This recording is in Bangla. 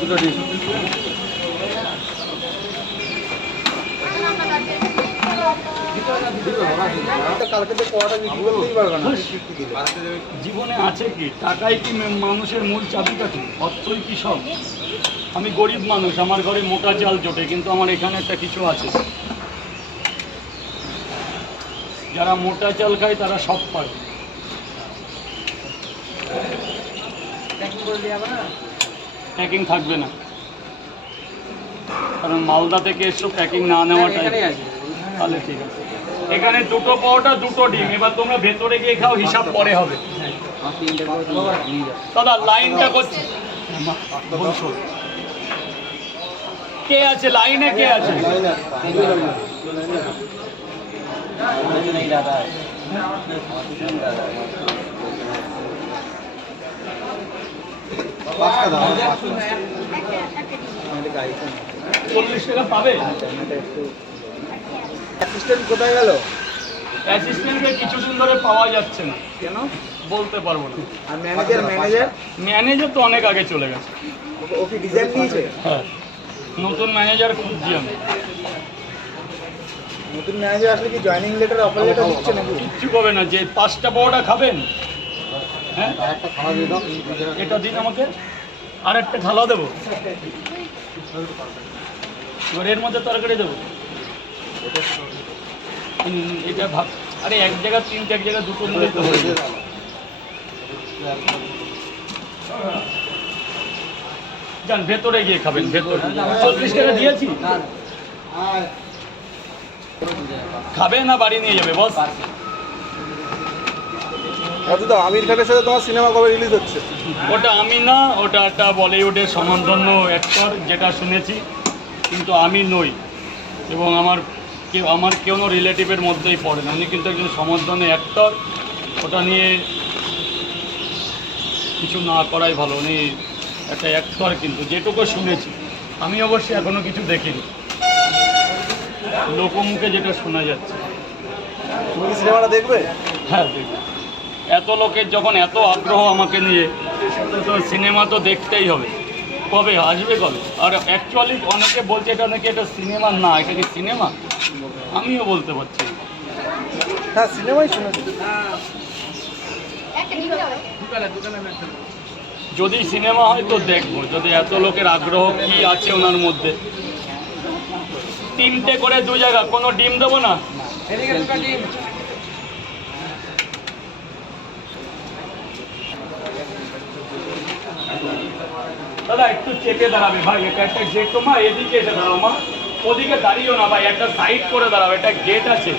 দুটো ডিম। জীবনে আছে কি? টাকাই কি মানুষের মূল চাবিকাঠি? অর্থই কি সব? আমি গরিব মানুষ, আমার ঘরে মোটা চাল জোটে, কিন্তু আমার এখানে একটা কিছু আছে। যারা মোটা চাল খায় তারা সব পারে। প্যাকিং থাকবে না, কারণ মালদা থেকে এসো, প্যাকিং না নেওয়াটাই। তাহলে ঠিক আছে। এখানে দুটো পাওয়াটা, দুটো ডিম। এবার তোমরা ভেতরে গিয়ে খাও, হিসাব পরে হবে। দাদা লাইনটা করছে, কে আছে লাইনে? কে আছে? টাকা পাবে। অ্যাসিস্ট্যান্ট কোথায় গেল? অ্যাসিস্ট্যান্টকে কিছুদিন ধরে পাওয়া যাচ্ছে না, কেন বলতে পারবো না। আর ম্যানেজার? ম্যানেজার তো অনেক আগে চলে গেছে। ও কি ডিজাইন দিয়েছে? হ্যাঁ, নতুন ম্যানেজার খুঁজছি আমি। নতুন ম্যানেজার আসলে কি জয়েনিং লেটার, অফার লেটার দিচ্ছে নাকি? কিচ্ছু হবে না। যে 5টা পাওয়াটা খাবেন, হ্যাঁ এটা দিন আমাকে, আর একটা থালা দেবো, এবার এর মধ্যে তরকারি দেবো। এটা ভাব, আরে এক জায়গা 3টে, এক জায়গা 2টো মিলে তো হয়ে যাবে। যান ভেতরে গিয়ে খাবেন, ভেতরে। 34 টাকা দিয়েছি, খাবে না বাড়ি নিয়ে যাবে বস? দাদা আমির খানের সাথে তোমার সিনেমা কবে রিলিজ হচ্ছে? ওটা আমি না, ওটা একটা বলিউডের সম্মানধন্য অ্যাক্টর, যেটা শুনেছি, কিন্তু আমি নই। এবং আমার কোনো রিলেটিভের মধ্যেই পড়ে না। উনি কিন্তু একজন সম্মানধন্য অ্যাক্টর। ওটা নিয়ে কিছু না করাই ভালো। উনি একটা অ্যাক্টর, কিন্তু যেটুকু শুনেছি, আমি অবশ্যই এখনও কিছু দেখিনি, লোকমুখে যেটা শোনা যাচ্ছে। তুমি কি সিনেমাটা দেখবে? হ্যাঁ দেখবে। এত লোকের যখন এত আগ্রহ আমাকে নিয়ে, তো সিনেমা তো দেখতেই হবে। কবে আসবে, কবে? আর অ্যাকচুয়ালি অনেকে বলছে এটা নাকি এটা সিনেমা না। এটা কি সিনেমা? আমিও বলতে পারছি না। হ্যাঁ সিনেমাই শুনেছি। যদি সিনেমা হয় তো দেখবো। যদি এত লোকের আগ্রহ কি আছে ওনার মধ্যে। 3টে করে 2 জায়গা, কোনো ডিম দেবো না। দাদা একটু চেপে দাঁড়াবে ভাই, এটা একটা গেট। তো মা এদিকে এসে দাঁড়াও মা, ওদিকে দাঁড়িয়েও না ভাই, একটা সাইড করে দাঁড়াও, এটা গেট আছে।